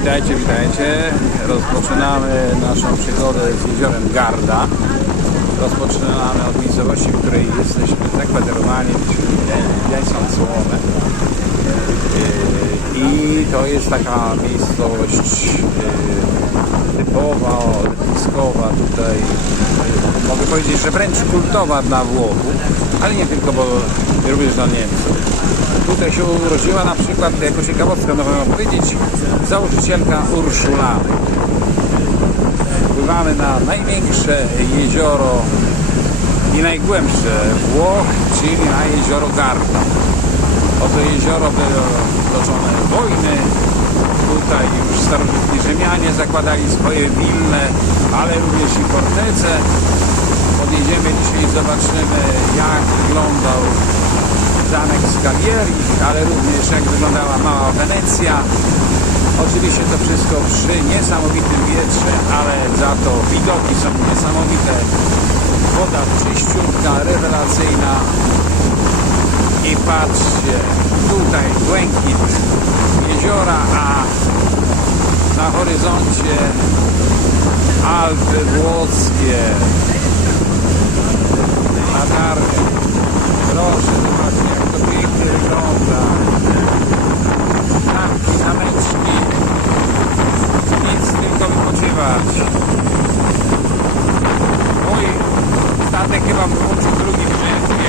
Witajcie, witajcie. Rozpoczynamy naszą przygodę z jeziorem Garda. Rozpoczynamy od miejscowości, w której jesteśmy zakwaterowani, Jańską Słomę. Yy, I to jest taka miejscowość yy, typowa, letniskowa tutaj. Mogę powiedzieć, że wręcz kultowa dla Włochów, ale nie tylko, bo również dla Niemców. Tutaj się urodziła na przykład, jako ciekawostkę mogę powiedzieć, założycielka Urszulany. Pływamy na największe jezioro i najgłębsze Włoch, czyli na jezioro Garda. Oto jezioro było toczone wojny. Starożytni Rzymianie zakładali swoje wille, ale również i fortece. Podjedziemy dzisiaj i zobaczymy jak wyglądał zamek Scavieri, ale również jak wyglądała mała Wenecja. Oczywiście to wszystko przy niesamowitym wietrze, ale za to widoki są niesamowite. Woda czyściutka, rewelacyjna. I patrzcie, tutaj błękit jeziora, a na horyzoncie Alpy włoskie. Latarnie. Proszę, zobaczcie jak to pięknie wygląda. Zamki, zameczki. Nic tylko wypoczywać. Mój statek chyba włączył drugi dźwięk.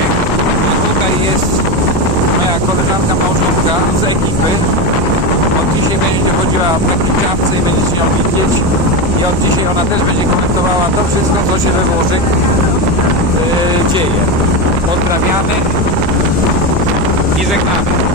I tutaj jest moja koleżanka małżonka z ekipy. Chodziła w i będziecie ją widzieć. I od dzisiaj ona też będzie komentowała to wszystko, co się we Włoszech yy, dzieje. Pozdrawiamy.